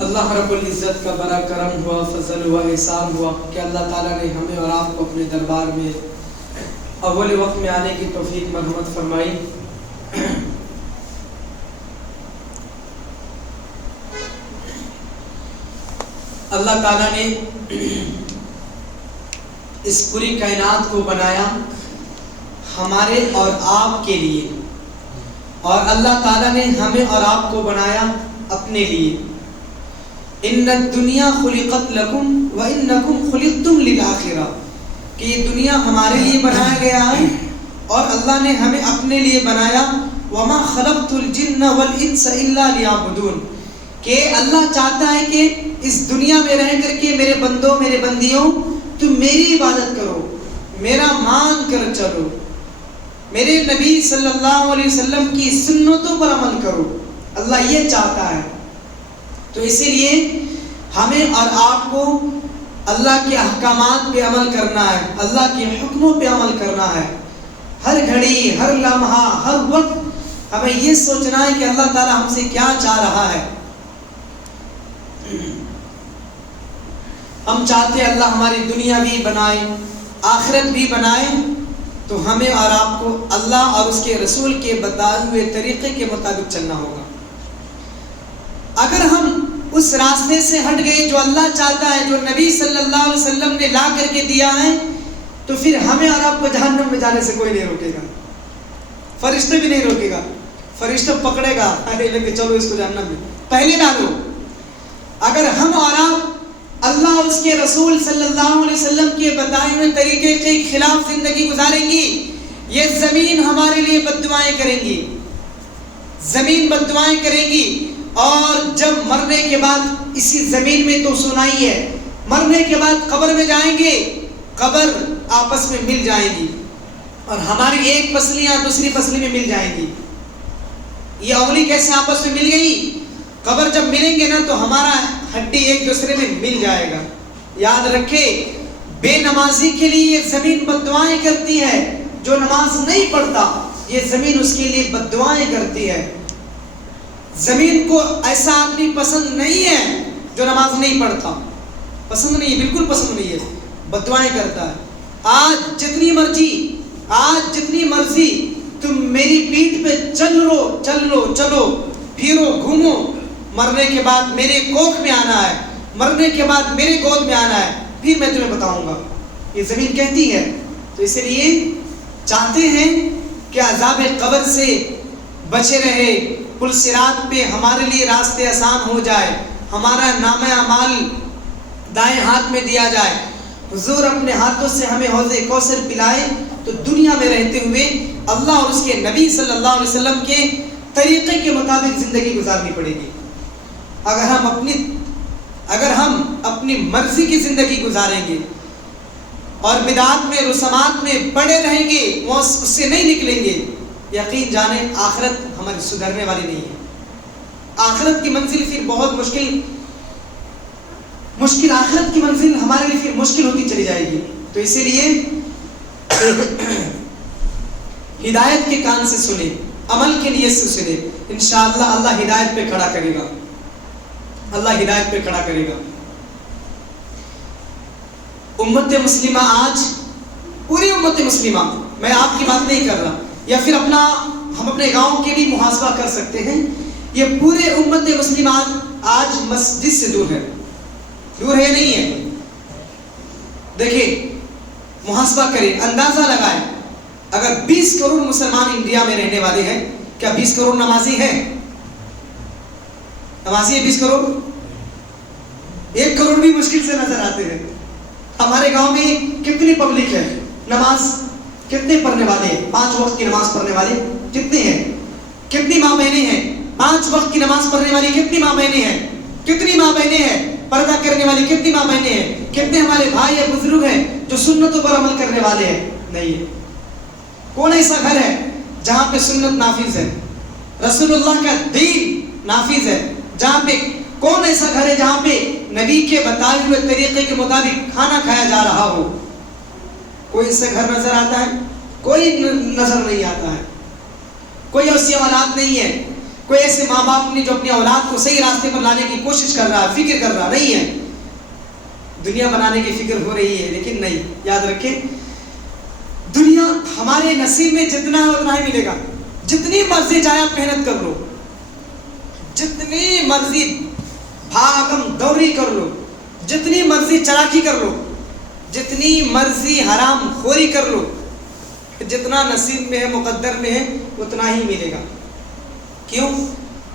اللہ رب العزت کا بڑا کرم ہوا، فضل ہوا، احسان ہوا کہ اللہ تعالیٰ نے ہمیں اور آپ کو اپنے دربار میں اول وقت میں آنے کی توفیق مرحمت فرمائی۔ اللہ تعالیٰ نے اس پوری کائنات کو بنایا ہمارے اور آپ کے لیے، اور اللہ تعالیٰ نے ہمیں اور آپ کو بنایا اپنے لیے۔ ان الدنیا خلقت لکم وانکم خلقتم للآخرہ، کہ یہ دنیا ہمارے لیے بنایا گیا ہے اور اللہ نے ہمیں اپنے لیے بنایا۔ وما خلقت الجن والانس الا لیعبدون، کہ اللہ چاہتا ہے کہ اس دنیا میں رہ کر کے میرے بندوں میرے بندیوں تم میری عبادت کرو، میرا مان کر چلو، میرے نبی صلی اللہ علیہ وسلم کی سنتوں پر عمل کرو۔ اللہ یہ چاہتا ہے، تو اسی لیے ہمیں اور آپ کو اللہ کے احکامات پہ عمل کرنا ہے، اللہ کے حکموں پہ عمل کرنا ہے۔ ہر گھڑی، ہر لمحہ، ہر وقت ہمیں یہ سوچنا ہے کہ اللہ تعالیٰ ہم سے کیا چاہ رہا ہے۔ ہم چاہتے ہیں اللہ ہماری دنیا بھی بنائے، آخرت بھی بنائے، تو ہمیں اور آپ کو اللہ اور اس کے رسول کے بتائے ہوئے طریقے کے مطابق چلنا ہوگا۔ اگر ہم اس راستے سے ہٹ گئے جو اللہ چاہتا ہے، جو نبی صلی اللہ علیہ وسلم نے لا کر کے دیا ہے، تو پھر ہمیں اور آپ کو جہنم میں جانے سے کوئی نہیں روکے گا، فرشتے بھی نہیں روکے گا۔ فرشتہ پکڑے گا، کہ چلو اس کو جہنم میں پہلے ڈالو۔ اگر ہم اور آپ اللہ اور اس کے رسول صلی اللہ علیہ وسلم کے بتائے ہوئے طریقے کے خلاف زندگی گزاریں گی، یہ زمین ہمارے لیے بد دعائیں کریں گی، زمین بد دعائیں کرے گی۔ اور جب مرنے کے بعد اسی زمین میں تو سنائی ہے، مرنے کے بعد قبر میں جائیں گے، قبر آپس میں مل جائے گی اور ہماری ایک پسلیاں دوسری پسلی میں مل جائیں گی۔ یہ انگلی کیسے آپس میں مل گئی؟ قبر جب ملیں گے نا تو ہمارا ہڈی ایک دوسرے میں مل جائے گا۔ یاد رکھے، بے نمازی کے لیے یہ زمین بد دعائیں کرتی ہے، جو نماز نہیں پڑھتا یہ زمین اس کے لیے بد دعائیں کرتی ہے۔ زمین کو ایسا آدمی پسند نہیں ہے جو نماز نہیں پڑھتا، پسند نہیں ہے، بالکل پسند نہیں ہے، بد دعائیں کرتا ہے۔ آج جتنی مرضی تم میری پیٹھ پہ چلو پھرو گھومو، مرنے کے بعد میرے کوکھ میں آنا ہے، مرنے کے بعد میرے گود میں آنا ہے، پھر میں تمہیں بتاؤں گا، یہ زمین کہتی ہے۔ تو اس لیے چاہتے ہیں کہ عذاب قبر سے بچے رہے، پل صراط پہ ہمارے لیے راستے آسان ہو جائے، ہمارا نام اعمال دائیں ہاتھ میں دیا جائے، حضور اپنے ہاتھوں سے ہمیں حوض کوثر پلائے، تو دنیا میں رہتے ہوئے اللہ اور اس کے نبی صلی اللہ علیہ وسلم کے طریقے کے مطابق زندگی گزارنی پڑے گی۔ اگر ہم اپنی مرضی کی زندگی گزاریں گے اور بدعات میں رسومات میں پڑے رہیں گے، وہ اس سے نہیں نکلیں گے، یقین جانے آخرت ہماری سدھرنے والی نہیں ہے۔ آخرت کی منزل پھر بہت مشکل آخرت کی منزل ہمارے لیے پھر مشکل ہوتی چلی جائے گی۔ تو اسی لیے ہدایت کے کان سے سنیں، عمل کے نیت سے سنیں، انشاءاللہ اللہ ہدایت پہ کھڑا کرے گا، اللہ ہدایت پہ کھڑا کرے گا۔ امت مسلمہ آج، پوری امت مسلمہ، میں آپ کی بات نہیں کر رہا، یا پھر ہم اپنے گاؤں کے بھی محاسبہ کر سکتے ہیں، یہ پورے امت مسلمہ آج مسجد سے دور ہے یا نہیں ہے؟ دیکھیں، محاسبہ کریں، اندازہ لگائیں، اگر 20 کروڑ مسلمان انڈیا میں رہنے والے ہیں، کیا 20 کروڑ نمازی ہیں؟ نمازی ہے 20 کروڑ؟ 1 کروڑ بھی مشکل سے نظر آتے ہیں۔ ہمارے گاؤں میں کتنی پبلک ہے؟ نماز کتنے پڑھنے والے ہیں؟ 5 وقت کی نماز پڑھنے والے کتنے ہیں؟ کتنی ماں بہنیں ہیں؟ 5 وقت کی نماز پڑھنے والی کتنی ماں بہنیں ہیں؟ کتنی ماں بہنیں ہیں؟ پردہ کرنے والی کتنی ماں بہنیں ہیں؟ کتنے ہمارے بھائی یا بزرگ ہیں جو سنتوں پر عمل کرنے والے ہیں؟ نہیں ہے۔ کون ایسا گھر ہے جہاں پہ سنت نافذ ہے، رسول اللہ کا دین نافذ ہے؟ جہاں پہ کون ایسا گھر ہے جہاں پہ نبی کے بتائے ہوئے طریقے کے مطابق کھانا کھایا جا رہا ہو؟ کوئی ایسا گھر نظر آتا ہے؟ کوئی نظر نہیں آتا ہے۔ کوئی ایسی اولاد نہیں ہے، کوئی ایسے ماں باپ نہیں جو اپنی اولاد کو صحیح راستے پر لانے کی کوشش کر رہا ہے، فکر کر رہا نہیں ہے. دنیا بنانے کی فکر ہو رہی ہے لیکن نہیں. یاد رکھیں دنیا ہمارے نصیب میں جتنا ہے اتنا ہی ملے گا. جتنی مرضی چاہے آپ محنت کر لو، جتنی مرضی بھاگم دوری کر لو، جتنی مرضی چلاکی کر لو، جتنی مرضی حرام خوری کر لو، جتنا نصیب میں ہے مقدر میں ہے اتنا ہی ملے گا. کیوں؟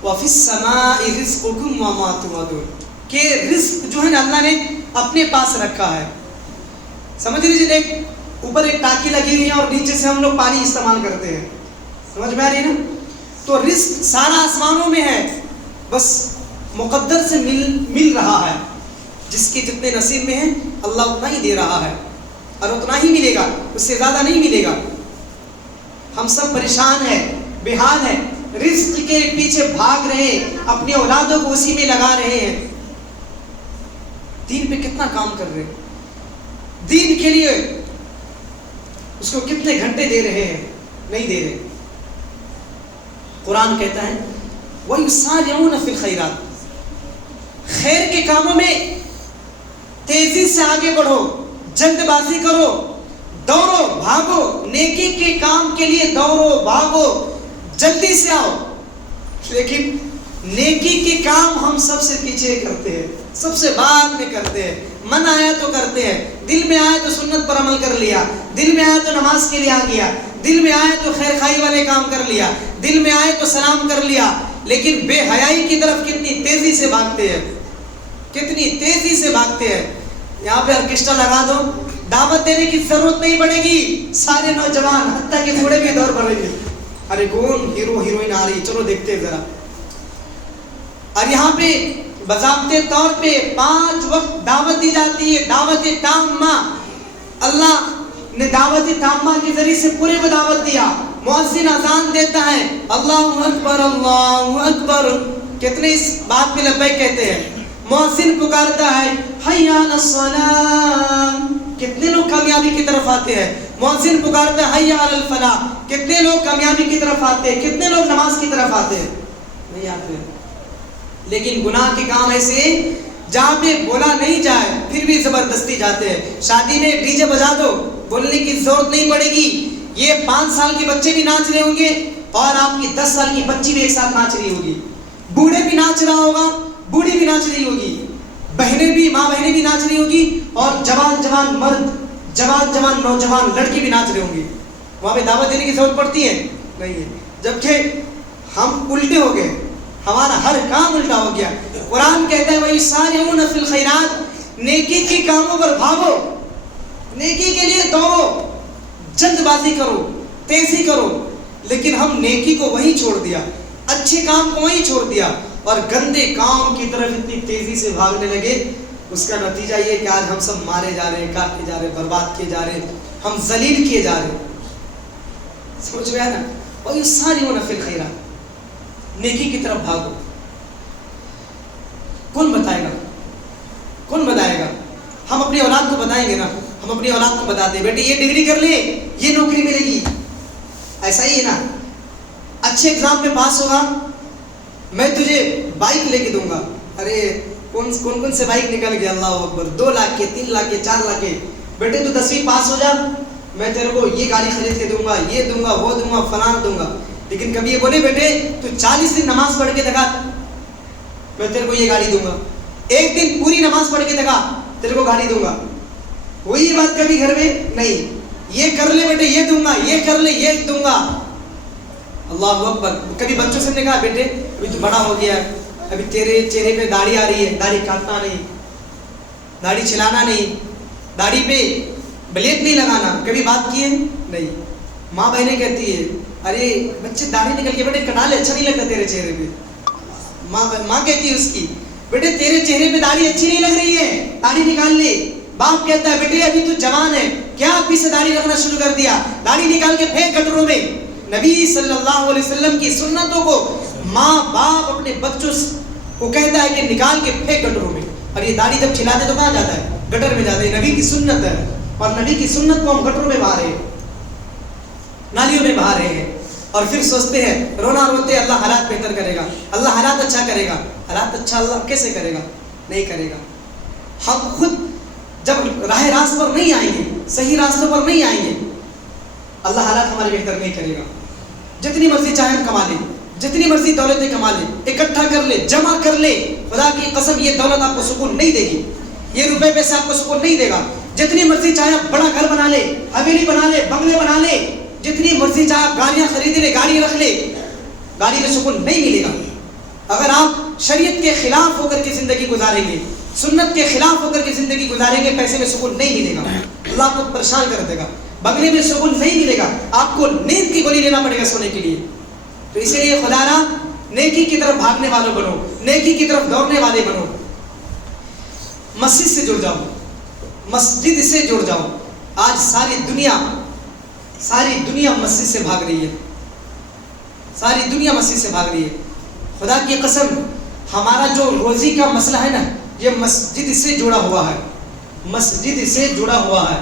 وَفِي السَّمَاءِ رِزْقُكُمْ وَمَا تُوعَدُونَ کہ رزق جو ہے نا اللہ نے اپنے پاس رکھا ہے. سمجھ لیجیے اوپر ایک ٹانکی لگی ہوئی ہے اور نیچے سے ہم لوگ پانی استعمال کرتے ہیں. سمجھ میں آ رہی ہے نا؟ تو رزق سارا آسمانوں میں ہے، بس مقدر سے مل رہا ہے. جس کے جتنے نصیب میں ہیں اللہ اتنا ہی دے رہا ہے اور اتنا ہی ملے گا، اس سے زیادہ نہیں ملے گا. ہم سب پریشان ہیں، بے حال ہیں، رزق کے پیچھے بھاگ رہے ہیں، اپنی اولادوں کو اسی میں لگا رہے ہیں. دین پہ کتنا کام کر رہے ہیں، دین کے لیے اس کو کتنے گھنٹے دے رہے ہیں، نہیں دے رہے. قرآن کہتا ہے وَيُسَارِعُونَ فِي الْخَيْرَاتِ خیر کے کاموں میں تیزی سے آگے بڑھو، جلد بازی کرو، دوڑو بھاگو، نیکی کے کام کے لیے دوڑو بھاگو، جلدی سے آؤ. لیکن نیکی کے کام ہم سب سے پیچھے کرتے ہیں، سب سے بعد میں کرتے ہیں. من آیا تو کرتے ہیں، دل میں آیا تو سنت پر عمل کر لیا، دل میں آیا تو نماز کے لیے آ گیا، دل میں آیا تو خیر خائی والے کام کر لیا، دل میں آئے تو سلام کر لیا. لیکن بے حیائی کی طرف کتنی تیزی سے بھاگتے ہیں، کتنی تیزی سے بھاگتے ہیں. یہاں پہ آرکیسٹرا لگا دو، دعوت دینے کی ضرورت نہیں پڑے گی. سارے نوجوان حتیٰ کہ بوڑھے بھی دور پر رہیں گے، ارے کون ہیرو ہیروئن آ رہی، چلو دیکھتے ہیں ذرا. اور یہاں پہ باضابطے طور پہ 5 وقت دعوت دی جاتی ہے، دعوت تامہ. اللہ نے دعوت تامہ کے ذریعے سے پورے کو دعوت دیا. مؤذن اذان دیتا ہے، اللہ اکبر اللہ اکبر، کتنے اس بات پہ لبیک کہتے ہیں. مؤذن پکارتا ہے حی علی الصلاۃ، کتنے لوگ کامیابی کی طرف آتے ہیں. مؤذن پکارتا ہے حی علی الفلاح، کتنے لوگ کامیابی کی طرف آتے ہیں، کتنے لوگ نماز کی طرف آتے ہیں، نہیں آتے. لیکن گناہ کے کام ایسے جہاں پہ بولا نہیں جائے پھر بھی زبردستی جاتے ہیں. شادی میں ڈی جے بجا دو، بولنے کی ضرورت نہیں پڑے گی. یہ 5 سال کے بچے بھی ناچ رہے ہوں گے اور آپ کی 10 سال کی بچی بھی ایک ساتھ ناچ رہی ہوگی. بوڑھے بھی ناچ رہا ہوگا، بوڑھی بھی ناچ رہی ہوگی، بہنیں بھی، ماں بہنیں بھی ناچ رہی ہوگی، اور جوان جوان مرد، جوان جوان نوجوان لڑکی بھی ناچ رہے ہوں گے. وہاں پہ دعوت دینے کی ضرورت پڑتی ہے؟ نہیں ہے. جبکہ ہم الٹے ہو گئے، ہمارا ہر کام الٹا ہو گیا. قرآن کہتا ہے وَيُسَارِعُونَ فِي الْخَيْرَاتِ نیکی کے کاموں پر بھاگو، نیکی کے لیے دوڑو، جلد بازی کرو، تیزی کرو. لیکن ہم نیکی کو وہیں چھوڑ دیا، اچھے کام کو وہیں چھوڑ دیا اور گندے کام کی طرف اتنی تیزی سے بھاگنے لگے. اس کا نتیجہ یہ کہ آج ہم سب مارے جا رہے ہیں، کاٹے جا رہے ہیں، برباد کیے جا رہے ہیں، ہم ذلیل کیے جا رہے ہیں. سمجھ میں آیا نا؟ وَيُسَارِعُونَ فِي الْخَيْرَاتِ نیکی کی طرف بھاگو. کون بتائے گا؟ کون بتائے گا؟ ہم اپنی اولاد کو بتائیں گے نا. ہم اپنی اولاد کو بتاتے ہیں بیٹے یہ ڈگری کر لے یہ نوکری ملے گی. ایسا ہی ہے نا. اچھے ایگزام میں پاس ہوگا میں تجھے بائک لے کے دوں گا. ارے کون کون سے بائک نکل گیا، اللہ اکبر، 2 لاکھ کے، 3 لاکھ کے، 4 لاکھ کے. بیٹے تو 10ویں پاس ہو جا، میں تیرے کو یہ گاڑی خرید کے دوں گا، یہ دوں گا، وہ دوں گا، فلاں دوں گا. لیکن کبھی یہ بولے بیٹے تو 40 دن نماز پڑھ کے دکھا، میں تیرے کو یہ گاڑی دوں گا. 1 دن پوری نماز پڑھ کے دکھا، تیرے کو گاڑی دوں گا. وہی بات کبھی گھر میں نہیں، یہ کر لے بیٹے یہ دوں گا، یہ کر لے یہ دوں گا. اللہ اکبر. کبھی بچوں سے نے کہا بیٹے ابھی تو بڑا ہو گیا، ابھی تیرے چہرے پہ داڑھی آ رہی ہے، داڑھی کاٹنا نہیں، داڑھی چلانا نہیں، داڑھی پہ بلیڈ نہیں لگانا. کبھی بات کی ہے؟ نہیں. ماں بہنیں کہتی ہے ارے بچے داڑھی نکل کے بیٹے کٹا لے، اچھا نہیں لگتا تیرے چہرے پہ. ماں کہتی ہے اس کی بیٹے تیرے چہرے پہ داڑھی اچھی نہیں لگ رہی ہے، داڑھی نکال لے. باپ کہتا ہے بیٹے ابھی تو جوان ہے، کیا ابھی سے داڑھی رکھنا شروع کر دیا، داڑھی نکال کے پھینک گٹروں میں. نبی صلی اللہ علیہ وسلم کی سنتوں کو ماں باپ اپنے بچوں کو کہتا ہے کہ نکال کے پھینک گٹروں میں. اور یہ داڑھی جب چلاتے تو کہاں جاتا ہے؟ گٹر میں جاتا ہے. نبی کی سنت ہے اور نبی کی سنت کو ہم گٹروں میں بہا رہے ہیں، نالیوں میں بہا رہے ہیں. اور پھر سوچتے ہیں رونا روتے اللہ حالات بہتر کرے گا, اللہ حالات اچھا کرے گا. حالات اچھا اللہ کیسے کرے گا؟ نہیں کرے گا. ہم خود جب راہ راست پر نہیں آئیں گے, صحیح راستوں پر نہیں آئیں گے, اللہ حالات ہمارے بہتر نہیں کرے گا. جتنی مرضی چاہے ہم کما لیں, جتنی مرضی دولتیں کما لیں, اکٹھا کر لے, جمع کر لے, خدا کی قسم یہ دولت آپ کو سکون نہیں دے گی, یہ روپے پیسے آپ کو سکون نہیں دے گا. جتنی مرضی چاہے آپ بڑا گھر بنا لے, حویلی بنا لے, بنگلے بنا لے, جتنی مرضی چاہے آپ گاڑیاں خرید لے, گاڑی رکھ لے, گاڑی میں سکون نہیں ملے گا. اگر آپ شریعت کے خلاف ہو کر کے زندگی گزاریں گے, سنت کے خلاف ہو کر کے زندگی گزاریں گے, پیسے میں سکون نہیں ملے گا, اللہ آپ کو پریشان کر دے گا. بنگلے میں سکون نہیں ملے گا, آپ کو نیند کی گولی لینا پڑے گا سونے کے لیے. تو اسی لیے خدا را نیکی کی طرف بھاگنے والوں بنو, نیکی کی طرف دوڑنے والے بنو. مسجد سے جڑ جاؤ, مسجد سے جڑ جاؤ. آج ساری دنیا مسجد سے بھاگ رہی ہے, ساری دنیا مسجد سے بھاگ رہی ہے. خدا کی قسم ہمارا جو روزی کا مسئلہ ہے نا, یہ مسجد سے جڑا ہوا ہے, مسجد سے جڑا ہوا ہے.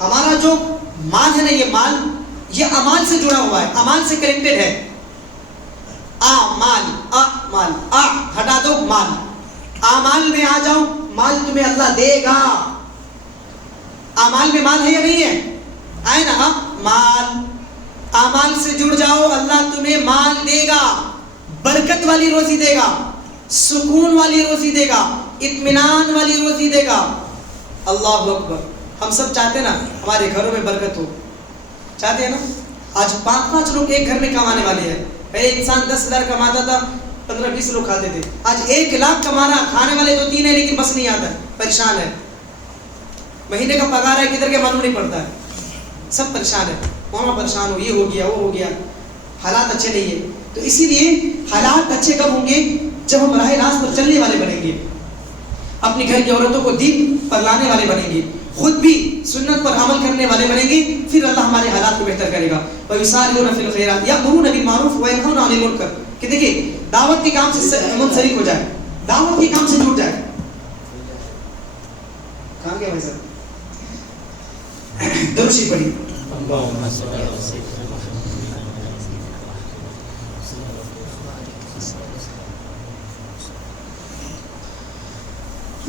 ہمارا جو مال ہے نا, یہ مال یہ اعمال سے جڑا ہوا ہے, اعمال سے کنیکٹڈ ہے. مال ہٹا دو, مال اعمال میں آ جاؤ, مال تمہیں اللہ دے گا. اعمال میں مال ہے یا نہیں ہے؟ آئے نا مال. اعمال سے جڑ جاؤ, اللہ تمہیں مال دے گا, برکت والی روزی دے گا, سکون والی روزی دے گا, اطمینان والی روزی دے گا. اللہ اکبر. ہم سب چاہتے ہیں نا ہمارے گھروں میں برکت ہو, چاہتے ہیں نا. آج 5 لوگ ایک گھر میں کمانے والے ہیں. پہلے انسان 10,000 کماتا تھا, 15-20 لوگ کھاتے تھے. آج 1 لاکھ کما رہا, کھانے والے 2-3 ہیں لیکن بس نہیں آتا ہے, پریشان ہے. مہینے کا پگار ہے کدھر کے معلوم نہیں پڑتا ہے, سب پریشان ہے. وہاں پریشان ہو, یہ ہو گیا وہ ہو گیا, حالات اچھے نہیں ہے. تو اسی لیے حالات اچھے کب ہوں گے؟ جب ہم راہ راست پر چلنے والے بنیں گے, اپنی گھر کی عورتوں کو دین پر لانے والے بنیں گے, خود بھی سنت پر عمل کرنے والے بنیں گے, پھر اللہ ہمارے حالات کو بہتر کرے گا. وَيُسَارِعُونَ فِي الْخَيْرَاتِ يَأْمُرُونَ بِالْمَعْرُوفِ وَيَنْهَوْنَ عَنِ الْمُنكَرِ. کہ دیکھیں دعوت کے کام سے منسلک ہو جائے, دعوت کے کام سے جڑ جائے. کہاں گیا بھائی صاحب؟ درود شریف پڑھی.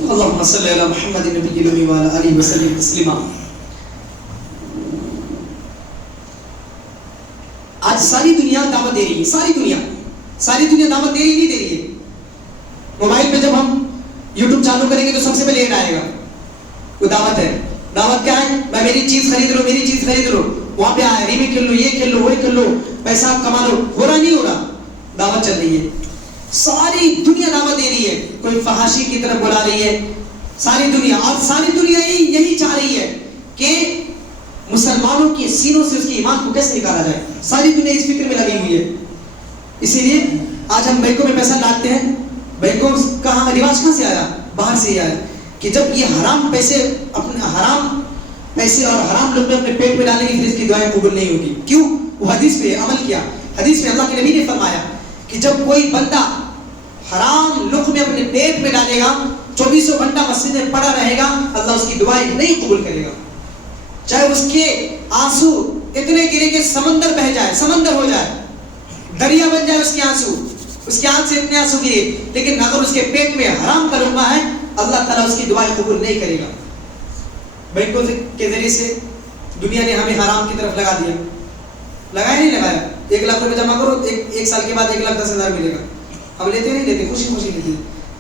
اللهم صل على محمد النبي الأمي وعلى آله وسلم تسليما. آج ساری دنیا دعوت دے رہی ہے, ساری دنیا دعوت دے رہی نہیں دے رہی ہے. موبائل پہ جب ہم یوٹیوب چالو کریں گے تو سب سے پہلے ایڈ آئے گا, وہ دعوت ہے. دعوت کیا ہے؟ میں میری چیز خرید لو, میری چیز خرید لو. وہاں پہ آئے ریمی کھیل لو, یہ کھیل لو, وہ کھیل لو, پیسہ آپ کما لو. ہو رہا نہیں ہو رہا, دعوت چل رہی ہے. ساری دنیا دعوت دے رہی ہے, کوئی فحاشی کی طرف بلا رہی ہے, ساری دنیا. اور ساری دنیا یہی چاہ رہی ہے کہ مسلمانوں کے سینوں سے اس کی ایمان کو کیسے نکالا جائے. ساری دنیا اس فکر میں لگی ہوئی ہے. اسی لیے آج ہم بینکوں میں پیسہ لاتے ہیں. بینکوں کا رواج کہاں سے آیا؟ باہر سے ہی آیا, کہ جب یہ حرام پیسے اور حرام لوگ اپنے پیٹ میں ڈالیں گے پھر اس کی دعائیں قبول نہیں ہوگی. کیوں؟ وہ حدیث پہ عمل کیا. حدیث میں اللہ کے نبی نے فرمایا کہ جب کوئی بندہ حرام لقمے اپنے پیٹ میں ڈالے گا, 24 گھنٹہ مسجد میں پڑا رہے گا, اللہ اس کی دعائیں نہیں قبول کرے گا. چاہے اس کے آنسو اتنے گرے کہ سمندر بہ جائے, سمندر ہو جائے, دریا بن جائے اس کے آنسو, اس کے آنکھ سے اتنے آنسو گرے, لیکن اگر اس کے پیٹ میں حرام کا لقمہ ہے اللہ تعالیٰ اس کی دعائیں قبول نہیں کرے گا. بینکوں کے ذریعے سے دنیا نے ہمیں حرام کی طرف لگا دیا. لگایا نہیں لگایا؟ 1 لاکھ روپے جمع کرو, ایک سال کے بعد 1,10,000 ملے گا. ہم لیتے نہیں لیتے, خوشی لیتے.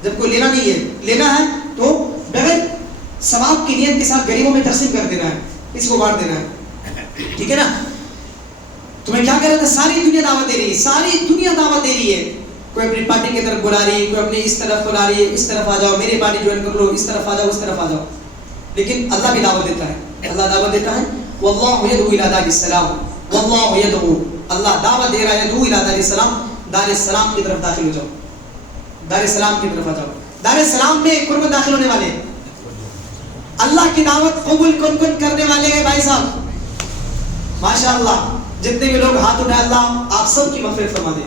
جب کوئی لینا نہیں ہے, لینا ہے تو بغیر ثواب کی نیت کے ساتھ غریبوں میں تقسیم کر دینا ہے, اس کو بانٹ دینا ہے. ٹھیک ہے نا؟ تمہیں کیا کہہ رہا تھا؟ ساری دنیا دعوت دے رہی ہے, ساری دنیا دعوت دے رہی ہے. کوئی اپنی پارٹی کی طرف بلا رہی ہے, کوئی اپنی اس طرف بلا رہی ہے, اس طرف آ جاؤ, میری پارٹی جوائن کر لو, اس طرف آ جاؤ, اس طرف آ جاؤ. لیکن اللہ بھی دعوت دیتا ہے, اللہ دعوت دیتا ہے. واللہ یدعو الی دار السلام, واللہ یدعو, اللہ دعوت دے رہا ہے, یدعو الی دار السلام, دار السلام کی طرف داخل ہو جاؤ, دار السلام کی طرف آ جاؤ. دار السلام میں کون کون داخل ہونے والے ہیں؟ اللہ کی دعوت قبول کون کون کرنے والے ہیں بھائی صاحب؟ ماشاءاللہ جتنے بھی لوگ ہاتھ اٹھائے اللہ آپ سب کی مغفرت فرما دے.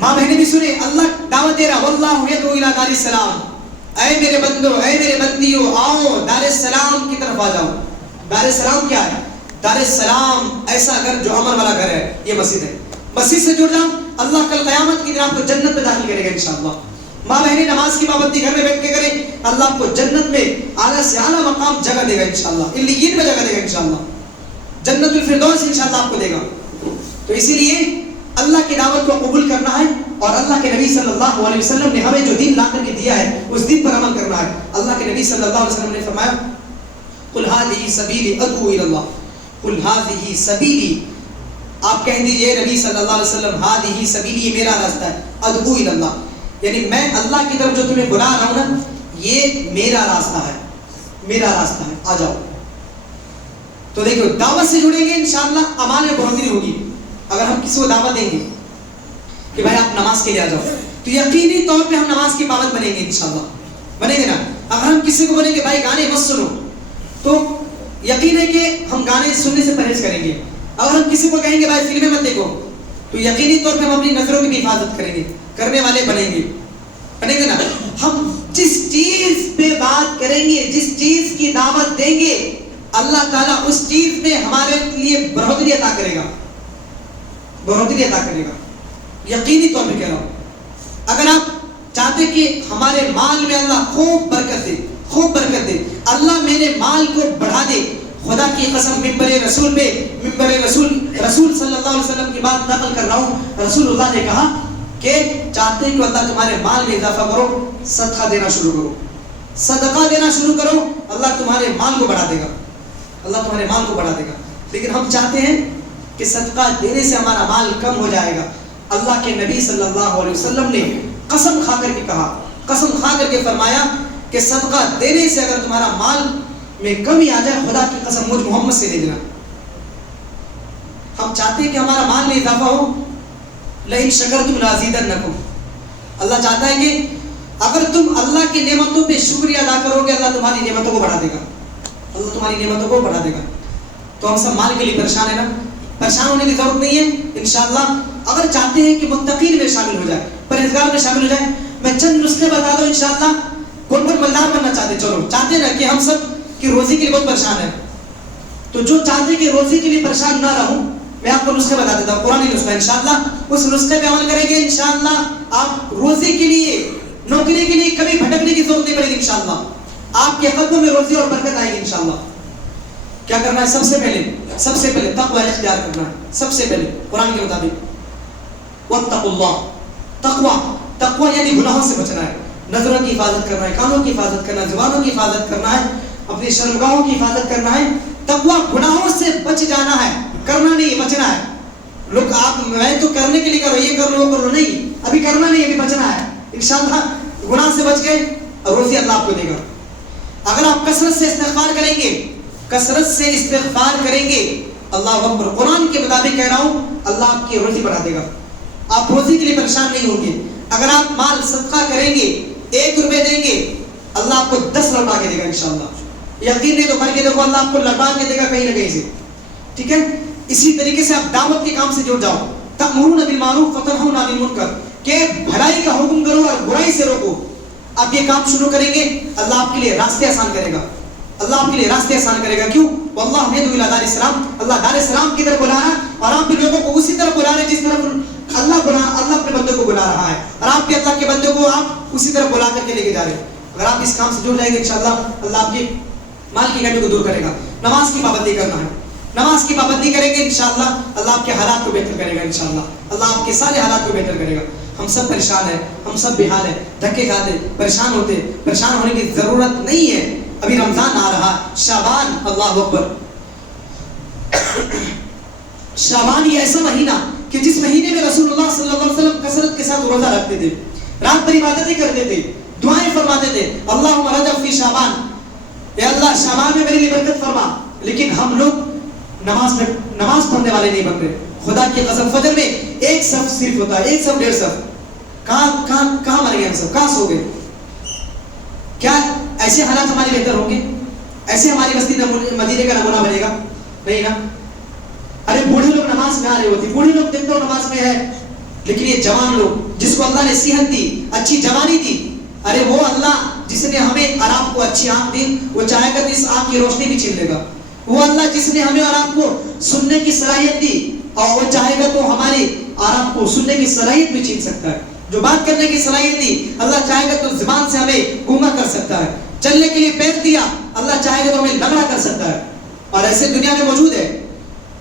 ماں بہنیں بھی سنیں, اللہ دعوت دے رہا, واللہ یدعو الی دار السلام, اے میرے بندو, اے میرے بندیوں, آؤ دار السلام کی طرف آ جاؤ. دار السلام کیا ہے؟ دار السلام ایسا گھر جو امن والا گھر ہے، یہ مسجد ہے. مسجد سے جڑ جاؤ، اللہ کل قیامت کی دن آپ کو جنت میں داخل کرے گا انشاءاللہ. ماں بہنیں نماز کی پابندی گھر میں بیٹھ کے کریں، اللہ آپ کو جنت میں اعلیٰ سے اعلیٰ مقام جگہ دے گا انشاءاللہ، علیین میں جگہ دے گا انشاءاللہ، جنت الفردوس انشاءاللہ آپ کو دے گا. تو اسی لیے اللہ کی دعوت کو قبول کرنا ہے، اور اللہ کے نبی صلی اللہ علیہ وسلم نے ہمیں جو دین لا کر کے دیا ہے اس دین پر عمل کرنا ہے. اللہ کے نبی صلی اللہ علیہ وسلم نے فرمایا قل هذه سبیلی ادعو الی اللہ، قل هذه سبیلی، آپ کہہ دیجئے نبی صلی اللہ علیہ وسلم هذه سبیلی، یہ میرا راستہ ہے، ادعو الی اللہ، یعنی میں اللہ کی طرف جو تمہیں بلا رہا ہوں نا یہ میرا راستہ ہے، میرا راستہ ہے، آ جاؤ. تو دیکھو دعوت سے جڑیں گے انشاءاللہ امان میں بڑھوتری ہوگی. اگر ہم کسی کو دعوت دیں گے کہ بھائی آپ نماز کے لیے آ جاؤ تو یقینی طور پہ ہم نماز کی پابند بنیں گے انشاءاللہ، بنیں گے نا. اگر ہم کسی کو بولیں گے بھائی گانے مت سنو تو یقین ہے کہ ہم گانے سننے سے پرہیز کریں گے. اگر ہم کسی کو کہیں گے بھائی فلمیں مت دیکھو تو یقینی طور پہ ہم اپنی نظروں کی بھی حفاظت کریں گے، کرنے والے بنیں گے، بنیں گے نا. ہم جس چیز پہ بات کریں گے، جس چیز کی دعوت دیں گے، اللہ تعالیٰ اس چیز میں ہمارے لیے بڑھوتری عطا کرے گا، بڑھوتری عطا کرے گا، یقینی طور پہ کہہ رہا ہوں. اگر آپ چاہتے کہ ہمارے مال میں اللہ خوب برکت دے، خوب برکت دے، اللہ میرے مال کو بڑھا دے، خدا کی قسم ممبر رسول پہ، ممبر رسول صلی اللہ علیہ وسلم کی بات نقل کر رہا ہوں، رسول اللہ نے کہا کہ چاہتے ہیں کہ اللہ تمہارے مال میں اضافہ کرو، صدقہ دینا شروع کرو، صدقہ دینا شروع کرو، اللہ تمہارے مال کو بڑھا دے گا، اللہ تمہارے مال کو بڑھا دے گا. لیکن ہم چاہتے ہیں کہ صدقہ دینے سے ہمارا مال کم ہو جائے گا. اللہ کے نبی صلی اللہ علیہ وسلم نے قسم کھا کر کے کہا، قسم کھا کر کے فرمایا کہ صدقہ دینے سے اگر تمہارا مال میں کمی آ جائے، خدا کی قسم مجھ محمد سے دے دینا. ہم چاہتے ہیں کہ ہمارا مال میں اضافہ ہو، لئن شکرتم لازیدنکم. اللہ چاہتا ہے کہ اگر تم اللہ کی نعمتوں پہ شکریہ ادا کرو گے، اللہ تمہاری نعمتوں کو بڑھا دے گا، اللہ تمہاری نعمتوں کو بڑھا دے گا. تو ہم سب مال کے لیے پریشان ہیں نا، پریشان ہونے کی ضرورت نہیں ہے. انشاءاللہ اگر چاہتے ہیں کہ متقین میں شامل ہو جائے، پرہیزگار میں شامل ہو جائے، میں چند نسخے بتا دوں انشاءاللہ. کون کون مالدار بننا چاہتے؟ چلو چاہتے ہیں نا کہ ہم سب کی روزی کے لیے بہت پریشان ہیں، تو جو چاہتے کہ روزی کے لیے پریشان نہ رہوں، میں آپ کو نسخے بتا دیتا ہوں، قرآنی نسخہ. انشاءاللہ اس نسخے پہ عمل کریں گے، انشاءاللہ آپ روزی کے لیے، نوکری کے لیے کبھی بھٹکنے کی ضرورت نہیں پڑے گی. انشاءاللہ آپ کے قدموں میں روزی اور برکت آئے گی انشاءاللہ. کیا کرنا ہے؟ سب سے پہلے تقوی اختیار کرنا ہے. سب سے پہلے قرآن کے مطابق واتقوا اللہ، تقوی یعنی گناہوں سے بچنا ہے، نظروں کی حفاظت کرنا ہے، کانوں کی حفاظت کرنا ہے، زبانوں کی حفاظت کرنا ہے، اپنی شرمگاہوں کی حفاظت کرنا ہے. تقوی گناہوں سے بچ جانا ہے، کرنا نہیں، بچنا ہے. لوگ آپ میں تو کرنے کے لیے کرو، یہ کر لو وہ کر لو، نہیں، ابھی کرنا نہیں، ابھی بچنا ہے. انشاءاللہ گناہ سے بچ گئے اور روزی اللہ آپ کو دے گا. اگر آپ کثرت سے استغفار کریں گے، کثرت سے استغفار کریں گے، اللہ اکبر، قرآن کے مطابق کہہ رہا ہوں، اللہ آپ کی روزی بڑھا دے گا. آپ روزی کے لیے پریشان نہیں ہوں گے. اگر آپ مال صدقہ کریں گے، 1 روپے دیں گے، اللہ آپ کو 10 لوٹا کے دے گا انشاءاللہ. یقین نہیں تو کر کے دیکھو، اللہ آپ کو لوٹا کے دے گا کہیں نہ کہیں سے. ٹھیک ہے؟ اسی طریقے سے آپ دعوت کے کام سے جڑ جاؤ. تأمرون بالمعروف وتنہون عن المنکر، کہ بھلائی کا حکم کرو اور برائی سے روکو. آپ یہ کام شروع کریں گے، اللہ آپ کے لیے راستے آسان کرے گا، اللہ آپ کے لیے راستے آسان کرے گا. کیوں؟ واللہ یدعو الی دار السلام، اللہ دار السلام کی طرف بلا رہا ہے، اور آپ بھی لوگوں کو اسی طرف بلا رہے ہیں جس طرف اللہ اپنے بندوں کو بلا رہا ہے، اور آپ بھی اللہ کے بندوں کو آپ اسی طرف بلا کر کے لے کے جا رہے ہیں. اگر آپ اس کام سے جڑ جائیں گے انشاءاللہ اللہ آپ کی مال کی کمی کو دور کرے گا. نماز کی پابندی کرنا ہے، نماز کی پابندی کریں گے انشاءاللہ اللہ آپ کے حالات کو بہتر کرے گا. انشاءاللہ اللہ آپ کے سارے حالات کو بہتر کرے گا. ہم سب پریشان ہیں، ہم سب بے حال ہیں، دھکے کھاتے، پریشان ہوتے. پریشان ہونے کی ضرورت نہیں ہے. ابھی رمضان آ رہا، شعبان، اللہ اکبر، شعبان یہ ایسا مہینہ کہ جس مہینے میں رسول اللہ صلی اللہ علیہ وسلم کثرت کے ساتھ روزہ رکھتے تھے، رات بھر عبادتیں کرتے تھے، دعائیں فرماتے تھے، اللہم رجب فی شعبان، اے اللہ شعبان میں میرے لیے برکت فرما. لیکن ہم لوگ نماز پڑھنے والے نہیں بن رہے. خدا کی قسم فجر میں 1 صف صرف ہوتا ہے، 1 صف 1.5 صف. کہاں مر گئے ہم سب؟ کہاں سو گئے؟ کیا ایسے حالات ہمارے بہتر ہوں گے؟ ایسے ہماری بستی مدینے کا نمونہ بنے گا؟ نہیں نا. ارے بوڑھے لوگ نماز میں آ رہے ہوتے، بوڑھے لوگ دیکھتے ہو نماز میں ہے، لیکن یہ جوان لوگ جس کو اللہ نے صحت دی، اچھی جوانی دی، ارے وہ اللہ جس نے ہمیں اور آپ کو اچھی آنکھ دی، وہ چاہے گا تو اس آنکھ کی روشنی بھی چھین لے گا. وہ اللہ جس نے ہمیں اور آپ کو سننے کی صلاحیت دی، اور وہ چاہے گا تو ہماری اور آپ کو سننے کی صلاحیت بھی چھین سکتا ہے. جو بات کرنے کی صلاحیت دی، اللہ چاہے گا تو زبان سے ہمیں گونگا کر سکتا ہے. چلنے کے لیے پیر دیا، اللہ چاہے گا تو ہمیں لنگڑا کر سکتا ہے. اور ایسے دنیا میں موجود ہے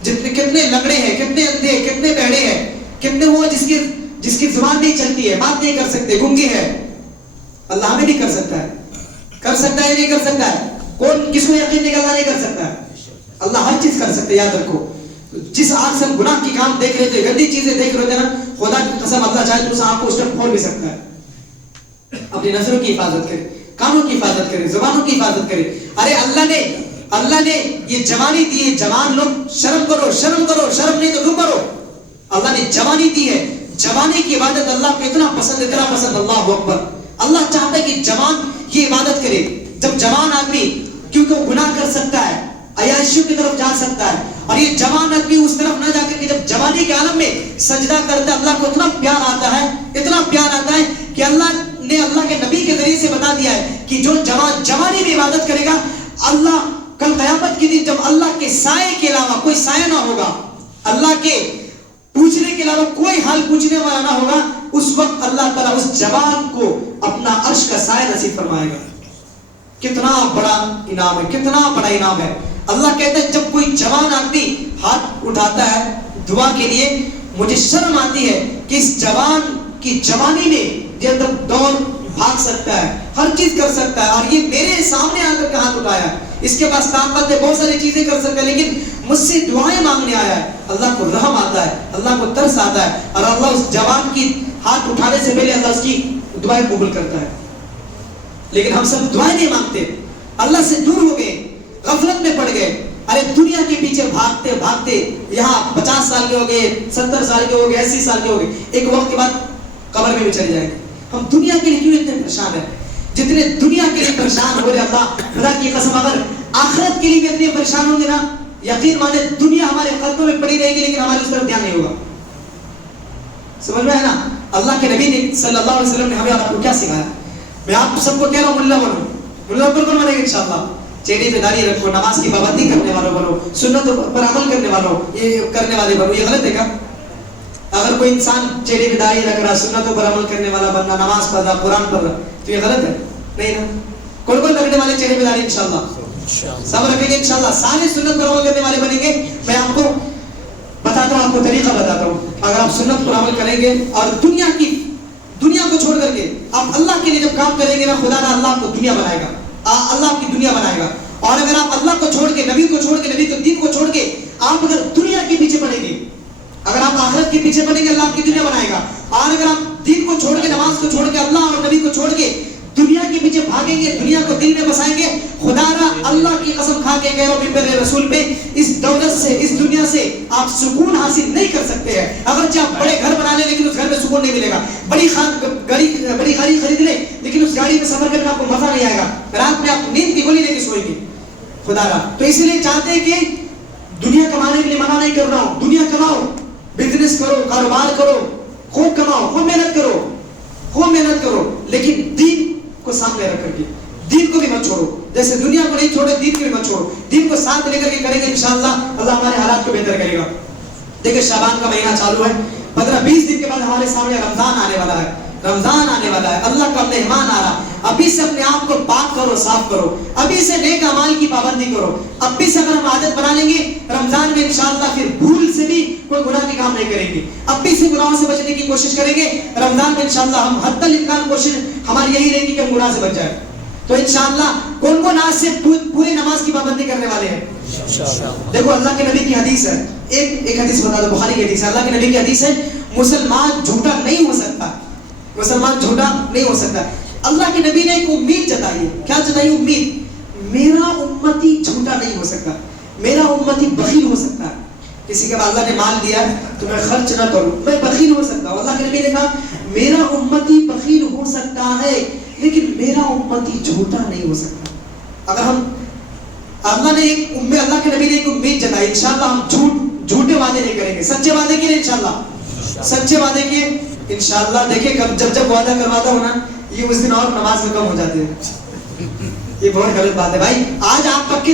جتنے کتنے لنگڑے ہیں، کتنے اندھے، کتنے بہڑے ہیں، کتنے وہ جس کی زبان نہیں چلتی ہے، بات نہیں کر سکتے، گونگے ہیں. اللہ ہمیں نہیں کر سکتا ہے. کر سکتا ہے نہیں کر سکتا ہے؟ کون کس کو یقین نہیں کرتا نہیں کر سکتا ہے؟ اللہ ہر چیز کر سکتا ہے. یاد رکھو، جس آنکھ سے ہم گناہ کی کام دیکھ رہے تھے، گندی چیزیں دیکھ رہے تھے نا، خدا کی قسم اللہ چاہے تو اس آنکھ کو اس ٹائم کھول بھی سکتا ہے. اپنی نظروں کی حفاظت کرے، کانوں کی حفاظت کرے، زبانوں کی حفاظت کرے. ارے اللہ نے یہ جوانی دی ہے. جوان لوگ شرم کرو، شرم کرو، شرم نہیں تو تم کرو. اللہ نے جوانی دی ہے. جوانی کی عبادت اللہ کو اتنا پسند، اتنا پسند. اللہ اکبر. اللہ چاہتا ہے کہ جوان یہ عبادت کرے. جب جوان آدمی، کیونکہ وہ گناہ کر سکتا ہے، عیاشیوں کی طرف جا سکتا ہے، اور یہ جوان آدمی اس طرف نہ جا کر کے جب جوانی کے عالم میں سجدہ کرتا ہے، اللہ کو اتنا پیار آتا ہے، اتنا پیار آتا ہے کہ اللہ نے اللہ کے نبی کے ذریعے سے بتا دیا ہے کہ جو جوان جوانی میں عبادت کرے گا، اللہ کل قیامت کے دن جب اللہ کے سائے کے علاوہ کوئی سایہ نہ ہوگا، اللہ کے پوچھنے کے علاوہ کوئی حال پوچھنے والا نہ ہوگا، اس وقت اللہ تعالیٰ اس جوان کو اپنا عرش کا سایہ نصیب فرمائے گا. کتنا بڑا انعام ہے، کتنا بڑا انعام ہے. اللہ کہتا ہے جب کوئی جوان آدمی ہاتھ اٹھاتا ہے دعا کے لیے، مجھے شرم آتی ہے کہ اس جوان کی جوانی میں جب دوڑ بھاگ سکتا ہے، ہر چیز کر سکتا ہے، اور یہ میرے سامنے آ کر کے ہاتھ اٹھایا ہے. اس کے پاس طاقت ہے، بہت ساری چیزیں کر سکتا ہے، لیکن مجھ سے دعائیں مانگنے آیا ہے. اللہ کو رحم آتا ہے، اللہ کو ترس آتا ہے، اور اللہ اس جوان کی ہاتھ اٹھانے سے پہلے اللہ اس کی دعائیں قبول کرتا ہے. لیکن ہم سب دعائیں نہیں مانگتے، اللہ سے دور ہو گئے، غفلت میں پڑ گئے. ارے دنیا کے پیچھے بھاگتے بھاگتے یہاں 50 سال کے ہو گئے، 70 سال کے ہو گئے، 80 سال کے ہو گئے، ایک وقت کے بعد قبر میں بھی چلے جائیں گے. ہم دنیا کے لیے کیوں اتنے پریشان ہیں؟ جتنے دنیا کے لیے پریشان ہو رہے، اللہ خدا کی قسم اگر آخرت کے لیے بھی اتنے پریشان ہوں گے نا، یقین مانے دنیا ہمارے قدموں میں پڑی رہے گی، لیکن ہماری اس طرف دھیان نہیں ہوگا. سمجھ میں ہے نا؟ اللہ کے نبی نے صلی اللہ علیہ وسلم نے ہمیں اور آپ کو کیا سکھایا؟ میں آپ سب کو کہہ رہا ہوں ملا بنو. ملا بالکل بنے گا انشاءاللہ. چہرے پہ داڑھی رکھو، نماز کی پابندی کرنے والوں بنو، سنتوں پر عمل کرنے والوں یہ کرنے والے بنو. یہ غلط ہے کیا؟ اگر کوئی انسان چہرے پہ داڑھی رکھ رہا، سنتوں پر عمل کرنے والا بننا، نماز پڑھ رہا، قرآن پڑھ رہا، تو یہ غلط ہے؟ نہیں نا. کون کون رکھنے والے چہرے پہ داڑھی؟ انشاءاللہ سب رکھیں گے انشاءاللہ. سارے سنت پر عمل کرنے والے بنیں گے. میں آپ کو بتاتا ہوں، آپ کو طریقہ بتاتا ہوں. اگر آپ سنت پر عمل کریں گے اور دنیا کو چھوڑ کر کے آپ اللہ کے لیے جب کام کریں گے نا، خدا نہ اللہ آپ کو دنیا بنائے گا، اللہ آپ کی دنیا بنائے گا. اور اگر آپ اللہ کو چھوڑ کے، نبی کو چھوڑ کے، نبی کے دین کو چھوڑ کے آپ اگر دنیا کے پیچھے پڑیں گے، اگر آپ آخرت کے پیچھے پڑیں گے، اللہ آپ کی دنیا بنائے گا. اور اگر آپ دین کو چھوڑ کے، نماز کو چھوڑ کے، اللہ اور نبی کو چھوڑ کے دنیا کے پیچھے بھاگیں گے، دنیا کو دل میں بسائیں گے، خدا را اللہ کی قسم کھا کے کہہ رہا ہوں ممبر رسول پہ، اس دولت سے، اس دنیا سے آپ سکون حاصل نہیں کر سکتے ہیں. اگرچہ آپ بڑے گھر بنا لیں، لیکن اس گھر میں سکون نہیں ملے گا. بڑی گاڑی خرید لیں، لیکن اس گاڑی میں سفر کرنے میں آپ کو مزہ نہیں آئے گا. رات میں آپ نیند کی گولی لے کے سوئیں گے. خدا را تو اس لیے چاہتے ہیں کہ دنیا کمانے کے لیے منع نہیں کر رہا ہوں، دنیا کماؤ، بزنس کرو، کاروبار کرو، خوب کماؤ، خوب محنت کرو، لیکن دین کو سامنے رکھ کر کے دین کو بھی مت چھوڑو. جیسے دنیا کو نہیں چھوڑے، دین کو بھی مت چھوڑو. دین کو ساتھ لے کر کے کریں گے انشاءاللہ اللہ ہمارے حالات کو بہتر کرے گا. دیکھیں شعبان کا مہینہ چالو ہے، 15-20 دن کے بعد ہمارے سامنے رمضان آنے والا ہے. رمضان آنے والا ہے، اللہ کا مہمان آ رہا. ابھی سے اپنے آپ کو پاک کرو، صاف کرو. ابھی سے نیک اعمال کی پابندی کرو. ابھی سے اگر ہم عادت بنا لیں گے رمضان میں انشاءاللہ پھر بھول سے بھی کوئی گناہ کے کام نہیں کریں گے. ابھی سے گناہوں سے بچنے کی کوشش کریں گے. رمضان میں انشاءاللہ ہم حتی الامکان کوشش ہماری یہی رہے گی کہ ہم گناہ سے بچ جائیں. تو انشاءاللہ کون آج سے پوری نماز کی پابندی کرنے والے ہیں؟ دیکھو اللہ کے نبی کی حدیث ہے، ایک حدیث بتا دو، بخاری کی حدیث ہے. اللہ کے نبی کی حدیث ہے، مسلمان جھوٹا نہیں ہو سکتا. مسلمان جھوٹا نہیں ہو سکتا. اللہ کے نبی نے ایک امید جتائی. کیا جتائی؟ امید. میرا امتی جھوٹا نہیں ہو سکتا، میرا امتی بخیل ہو سکتا ہے. کسی کے بعد اللہ نے مال دیا تو میں خرچ نہ کروں، میں بخیل ہو سکتا ہوں. اللہ کے نبی نے کہا میرا امتی بخیل ہو سکتا ہے، لیکن میرا امتی جھوٹا نہیں ہو سکتا. اگر ہم اللہ کے نبی نے ایک امید جتائی، انشاءاللہ ہم جھوٹے وعدے نہیں کریں گے، سچے وعدے کیے انشاءاللہ، سچے وعدے کیے انشاءاللہ. دیکھیں جب وعدہ کرواتا ہوں نا، یہ اس دن اور نماز میں کم ہو جاتے ہیں. یہ بہت غلط بات ہے بھائی. آج آپ پکے